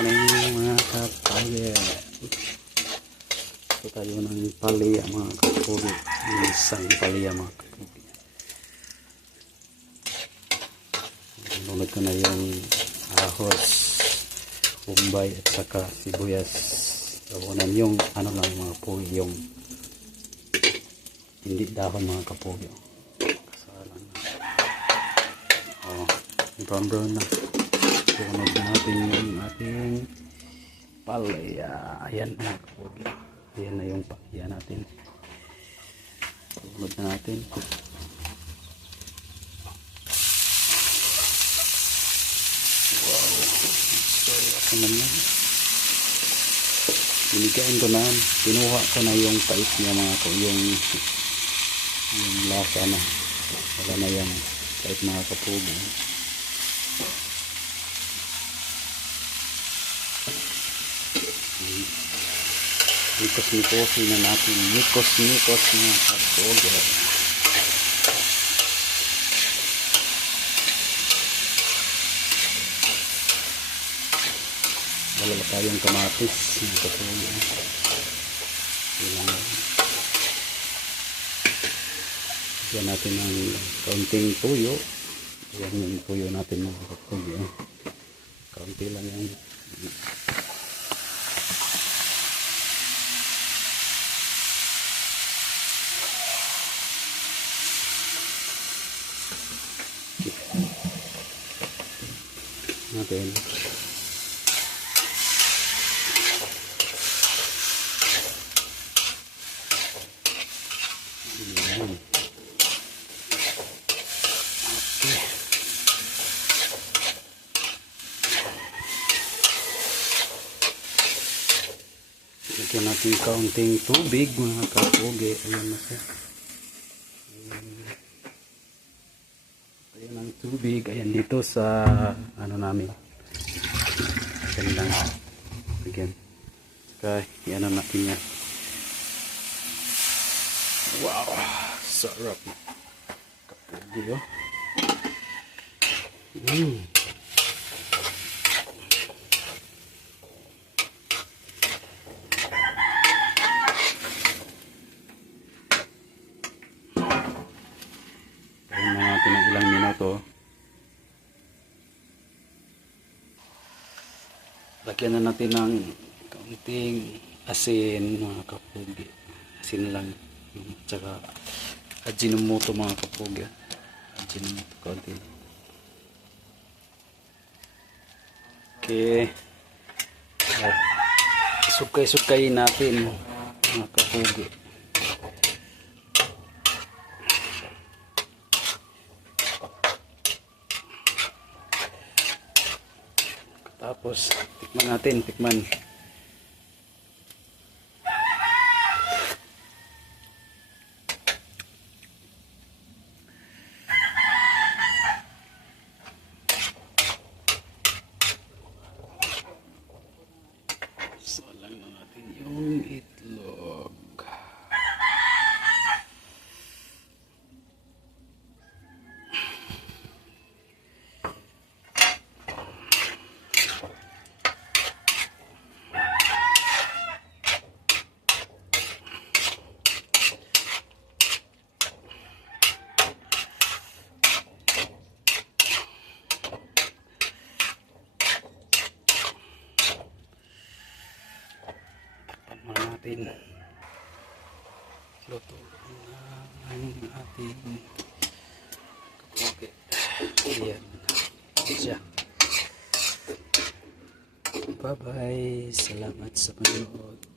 morning mga kapalya. Ito tayo ng palya mga kapulya. Isang palya mga kapulya. Nunod ko na yung ahos, umbay at saka sibuyas. Tawanan yung ano lang mga kapulya, yung hindi dahon mga kapulya. Kasalan na. Oh, brown na. Sunod natin yung ating palya. Ayan mga kapulya. Ayan na yung palya natin. Sunod na natin. Wow. Sorry ako naman. Binigyan ko na. Kinuha ko na yung pait niya mga kapulya. Yung lasa na. Wala na yung pait mga kapulya. Nikos-nikosin na natin. Nikos-nikos na kapulya. Wala na tayong kamatis na kapulya. Yan natin ng kaunting tuyo. Yan yung tuyo natin mga kapulya. Kaunti lang yan. Natin ayan. Lagyan natin kaunting tubig mga kapulya. Ayan na siya. Ayan ang tubig. Ayan dito sa ano namin. Ayan lang. Again. Kaya yan ang natin yan. Wow! Sarap. Kapulya. Ayan na natin ng ilang minuto. Lagyan na natin ng kaunting asin mga kapulya. Asin lang. Tsaka ajinomoto mga kapulya. Ajinomoto kaunti. Okay. Sukay-sukayin natin mga kapulya. Tapos tikman natin, tikman. Salang na natin yung itlog. Natin luto na ang ating kapulya. Ayan siya. Bye bye, salamat sa panonood.